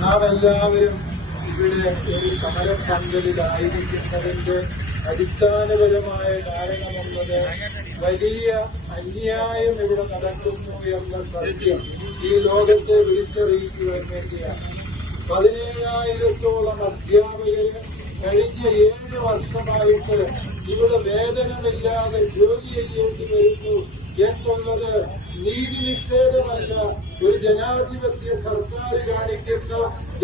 നാം എല്ലാവരും ഇവിടെ ഒരു സമരം സമരപ്പന്തലിലായിരിക്കുന്നതിന്റെ അടിസ്ഥാനപരമായ കാരണമെന്നത് വലിയ അന്യായം ഇവിടെ നടക്കുന്നു എന്ന സത്യം ഈ ലോകത്തെ വിളിച്ചറിയിക്കുവാൻ വേണ്ടിയാണ്. പതിനേഴായിരത്തോളം അധ്യാപകര് കഴിഞ്ഞ ഏഴ് വർഷമായിട്ട് ഇവിടെ വേതനമില്ലാതെ ജോലി ചെയ്യേണ്ടി വരുന്നു. എന്നുള്ളത് നീതി നിഷേധമല്ല. ഒരു ജനാധിപത്യ സർക്കാർ കാണിക്കുന്ന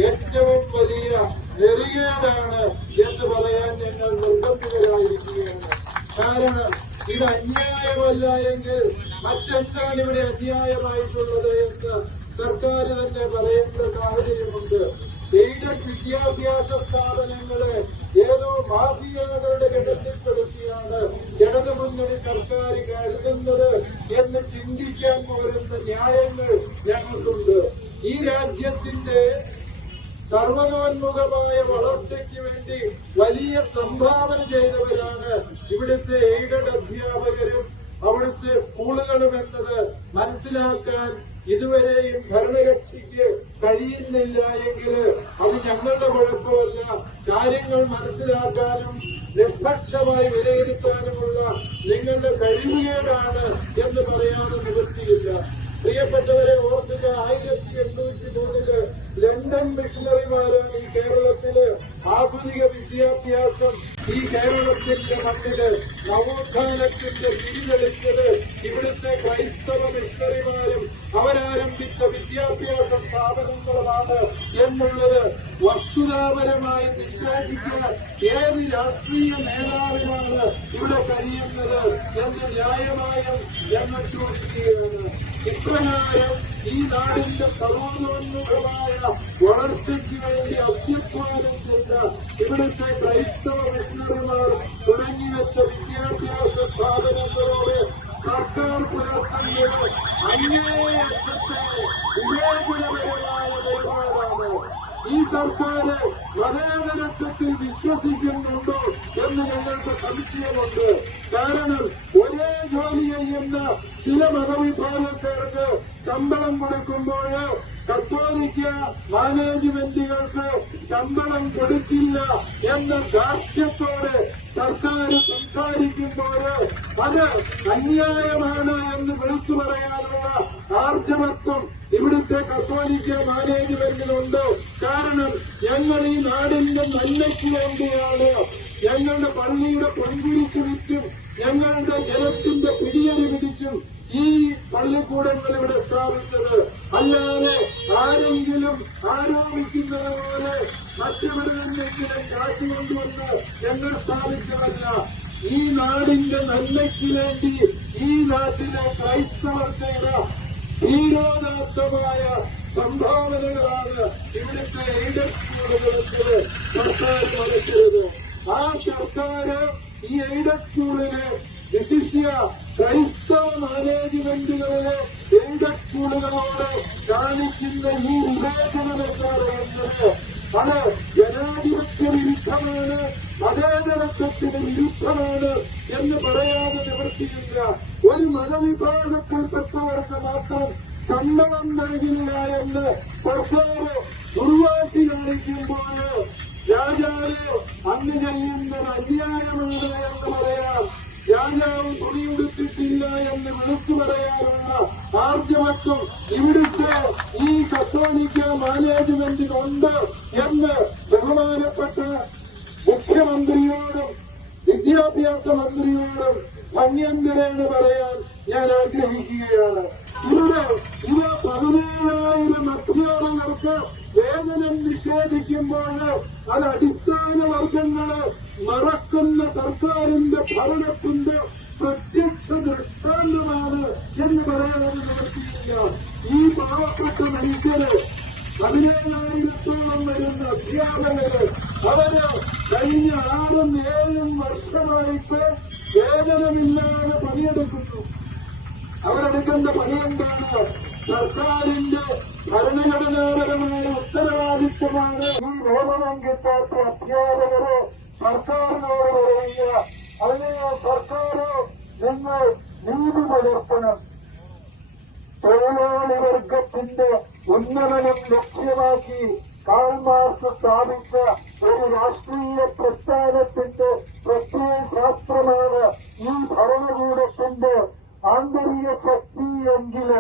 ഏറ്റവും വലിയ നെറികേടാണ് എന്ന് പറയാൻ ഞങ്ങൾ നിർബന്ധിതരായിരിക്കുകയാണ്. കാരണം ഇത് അന്യായമല്ല എങ്കിൽ മറ്റെന്താണ് ഇവിടെ അന്യായമായിട്ടുള്ളത് എന്ന് സർക്കാർ തന്നെ പറയേണ്ട സാഹചര്യമുണ്ട്. എയ്ഡഡ് വിദ്യാഭ്യാസ സ്ഥാപനങ്ങളെ ഏതോ മാഫിയകളുടെ ഗണത്തിൽപ്പെടുത്തിയാണ് ഇടതുമുന്നണി സർക്കാർ കരുതുന്നത് എന്ന് ചിന്തിക്കാൻ പോരുന്ന ന്യായങ്ങൾ ഞങ്ങൾക്കുണ്ട്. ഈ രാജ്യത്തിന്റെ സർവതോന്മുഖമായ വളർച്ചയ്ക്ക് വേണ്ടി വലിയ സംഭാവന ചെയ്തവരാണ് ഇവിടുത്തെ എയ്ഡഡ് അധ്യാപകരും അവിടുത്തെ സ്കൂളുകളും എന്നത് മനസ്സിലാക്കാൻ ഇതുവരെയും ഭരണകക്ഷിക്ക് കഴിയുന്നില്ല എങ്കിൽ അത് ഞങ്ങളുടെ കുഴപ്പമല്ല. കാര്യങ്ങൾ മനസ്സിലാക്കാനും നിഷ്പക്ഷമായി വിലയിരുത്താനുമുള്ള നിങ്ങളുടെ കഴിവുകേടാണ് എന്ന് പറയാതെ നിവൃത്തിയില്ല. പ്രിയപ്പെട്ടവരെ ഓർക്കുക ആയിരത്തി എണ്ണൂറ്റി മൂന്നിൽ ലണ്ടൻ മിഷണറിമാരാണ് ഈ കേരളത്തിൽ ആധുനിക വിദ്യാഭ്യാസം ഈ കേരളത്തിന്റെ മണ്ണിൽ നവോത്ഥാനത്തിന്റെ തിരിതെളിച്ചത് ഇവിടുത്തെ ക്രൈസ്തവ മിഷണറിമാരും അവരാരംഭിച്ച വിദ്യാഭ്യാസ സ്ഥാപനങ്ങളുമാണ് എന്നുള്ളത് വസ്തുതാപരമായി നിഷേധിക്കാൻ ഏത് രാഷ്ട്രീയ നേതാവിനാണ് ഇവിടെ കഴിയുന്നത് എന്ന് ന്യായമായും ഞങ്ങൾ ചോദിക്കുകയാണ് ഇപ്രകാരം ഈ നാടിന്റെ സർവോന്മുഖമായ വളർച്ചയ്ക്ക് വേണ്ടി അത്യധ്വാനം ചെയ്ത ഇവിടുത്തെ ക്രൈസ്തവ മിഷണറിമാർ തുടങ്ങിവെച്ച വിദ്യാഭ്യാസ സ്ഥാപനങ്ങളോട് സർക്കാർ പുലർത്തുന്നത് അങ്ങേയറ്റത്തെ വിവേചനപരമായ നിലപാടാണ് ഈ സർക്കാർ മതേതരത്വത്തിൽ വിശ്വസിക്കുന്നുണ്ടോ എന്ന് ഞങ്ങൾക്ക് സംശയമുണ്ട് കാരണം ഒരേ ജോലി ചെയ്യുന്ന ചില മതവിഭാഗക്കാർക്ക് ശമ്പളം കൊടുക്കുമ്പോൾ കത്തോലിക്ക മാനേജ്മെന്റുകൾക്ക് ശമ്പളം കൊടുക്കില്ല എന്ന ദാർഢ്യത്തോടെ സർക്കാർ സംസാരിക്കുമ്പോൾ അത് അന്യായമാണ് എന്ന് വിളിച്ചു പറയാനുള്ള ആർജവത്വം ഇവിടുത്തെ കത്തോലിക്ക മാനേജ്മെന്റിലുണ്ട്. കാരണം ഞങ്ങൾ ഈ നാടിന്റെ നന്മയ്ക്ക് വേണ്ടിയാണ്. ഞങ്ങളുടെ പള്ളിയുടെ പൊൻകുരിശ് വിറ്റും ഞങ്ങളുടെ ജനത്തിന്റെ പിടിയടി പിടിച്ചും ഈ പള്ളിക്കൂടങ്ങൾ ഇവിടെ സ്ഥാപിച്ചത്. അല്ലാതെ ആരെങ്കിലും ആരോപിക്കുന്നത് പോലെ മറ്റവരിൽ നിന്നെങ്കിലും കാട്ടിക്കൊണ്ടുവന്ന് ഞങ്ങൾ സ്ഥാപിച്ചതല്ല. ഈ നാടിന്റെ നന്മയ്ക്ക് വേണ്ടി ഈ നാട്ടിലെ ക്രൈസ്തവർ ചെയ്ത ധീരോദാത്തമായ സംഭാവനകളാണ് ഇവിടുത്തെ എയ്ഡഡ് സ്കൂളുകൾക്ക് സർക്കാർ നടത്തിയത് ആ സർക്കാർ ഈ എയ്ഡഡ് സ്കൂളിന് വിശിഷ്യ ക്രൈസ്തവ മാനേജ്മെന്റുകളിലെ സ്കൂളുകളോട് കാണിക്കുന്ന ഈ വിവേചനം എന്ന് പറയുന്നത് അത് ജനാധിപത്യ വിരുദ്ധമാണ് മതേതരത്വത്തിന് വിരുദ്ധമാണ് എന്ന് പറയാതെ നിവർത്തിയില്ല. ഒരു മതവിഭാഗത്തിൽപ്പെട്ടവർക്ക് മാത്രം ശമ്പളം നൽകില്ല എന്ന് സർക്കാർ ദുർവാശി കാണിക്കുമ്പോൾ രാജാവ് അന്ന് ചെയ്യുന്നത് അന്യായമാണ് എന്ന് പറയാം. രാജാവ് തുണിയുടുത്തിട്ടില്ല എന്ന് വിളിച്ചു പറയാനുള്ള ആർജവത്വം ഇവിടുത്തെ ഈ കത്തോലിക്ക മാനേജ്മെന്റിനുണ്ട് എന്ന് ബഹുമാനപ്പെട്ട മുഖ്യമന്ത്രിയോടും വിദ്യാഭ്യാസ മന്ത്രിയോടും ഭംഗ്യന്തരേന്ന് പറയാൻ ഞാൻ ആഗ്രഹിക്കുകയാണ്. ഇവിടെ ഇവ പതിനേഴായിരം അധ്യാപകർക്ക് വേതനം നിഷേധിക്കുമ്പോൾ അത് അടിസ്ഥാന വർഗങ്ങൾ മറക്കുന്ന സർക്കാരിന്റെ ഭരണത്തിന്റെ പ്രത്യക്ഷ ദൃഷ്ടാന്തമാണ് എന്ന് പറയാതെ നിവർത്തിയില്ല ഈ പാവപ്പെട്ട മനുഷ്യര് പതിനേഴായിരത്തോളം വരുന്ന അധ്യാപകര് അവർ കഴിഞ്ഞ ആറും ഏഴും വർഷമായിട്ട് വേതനമില്ലാതെ പണിയെടുക്കുന്നു. അവരെടുക്കുന്ന പണിയെന്താണ് സർക്കാരിന്റെ ഭരണഘടനാപരമായ ഉത്തരവാദിത്വമാണ് ഈ വേതനം പുലർത്തണം തൊഴിലാളി വർഗത്തിന്റെ ഉന്നമനം ലക്ഷ്യമാക്കി കാൽമാർക്ക് സ്ഥാപിച്ച ഒരു രാഷ്ട്രീയ പ്രസ്ഥാനത്തിന്റെ പ്രത്യയശാസ്ത്രമാണ് ഈ ഭരണകൂടത്തിന്റെ ആന്തരിക ശക്തി എങ്കിൽ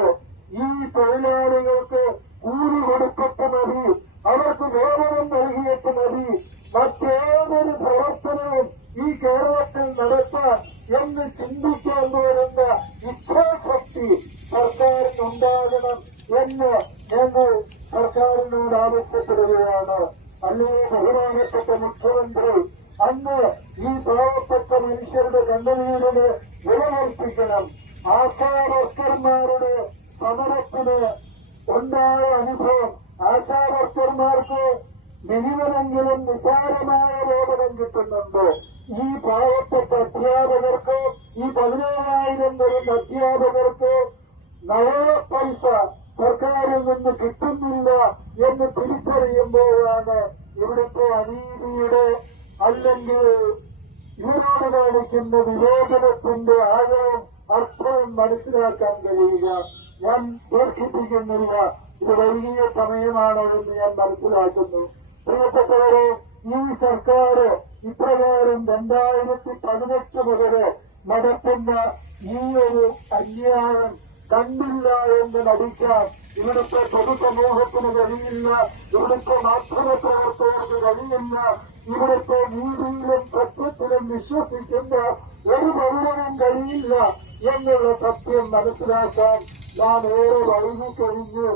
ഈ തൊഴിലാളികൾക്ക് കൂലി കൊടുത്തിട്ട് മതി അവർക്ക് വേതനം നൽകിയിട്ട് മതി. മറ്റേതൊരു പ്രവർത്തനവും ഈ കേരളത്തിൽ നടത്താൻ എന്ന് ചിന്തിക്കാൻ വരുന്ന ഇച്ഛാശക്തി സർക്കാരിനുണ്ടാകണം എന്ന് ഞങ്ങൾ സർക്കാരിനോട് ആവശ്യപ്പെടുകയാണ് അല്ലെങ്കിൽ ബഹുമാനപ്പെട്ട മുഖ്യമന്ത്രി അന്ന് ഈ പാവപ്പെട്ട മനുഷ്യരുടെ കണ്ണുനീരിന് വിലകൽപ്പിക്കണം ആശാവർക്കർമാരുടെ സമരത്തിന് ഉണ്ടായ അനുഭവം ആശാവർക്കർമാർക്ക് മിനിമമെങ്കിലും നിസാരമായ വേതനം കിട്ടുന്നുണ്ട്. ഈ പാവപ്പെട്ട അധ്യാപകർക്ക് ഈ പതിനേഴായിരം വരുന്ന അധ്യാപകർക്ക് നയ പൈസ സർക്കാരിൽ നിന്ന് കിട്ടുന്നില്ല എന്ന് തിരിച്ചറിയുമ്പോഴാണ് ഇവിടുത്തെ അനീതിയുടെ അല്ലെങ്കിൽ ഇവരോട് കാണിക്കുന്ന വിവേചനത്തിന്റെ ആഴവും അർത്ഥവും മനസ്സിലാക്കാൻ കഴിയുക. ഞാൻ ദീർഘിപ്പിക്കുന്നില്ല. ഇത് വലിയ സമയമാണ് എന്ന് ഞാൻ മനസ്സിലാക്കുന്നു. പ്രിയപ്പെട്ടവരെ ഈ സർക്കാർ ഇപ്രകാരം രണ്ടായിരത്തി പതിനെട്ട് മുതൽ നടത്തുന്ന ഈ ഒരു അന്യായം കണ്ടില്ല എന്ന് നടിക്കാൻ ഇവിടുത്തെ പൊതുസമൂഹത്തിന് കഴിയില്ല ഇവിടുത്തെ മാധ്യമ പ്രവർത്തകർക്ക് കഴിയില്ല ഇവിടുത്തെ നീതിയിലും സത്യത്തിലും വിശ്വസിക്കുന്ന ഒരു പൗരനും കഴിയില്ല എന്നുള്ള സത്യം മനസ്സിലാക്കാൻ ഞാൻ ഏറെ വൈകി കഴിഞ്ഞു.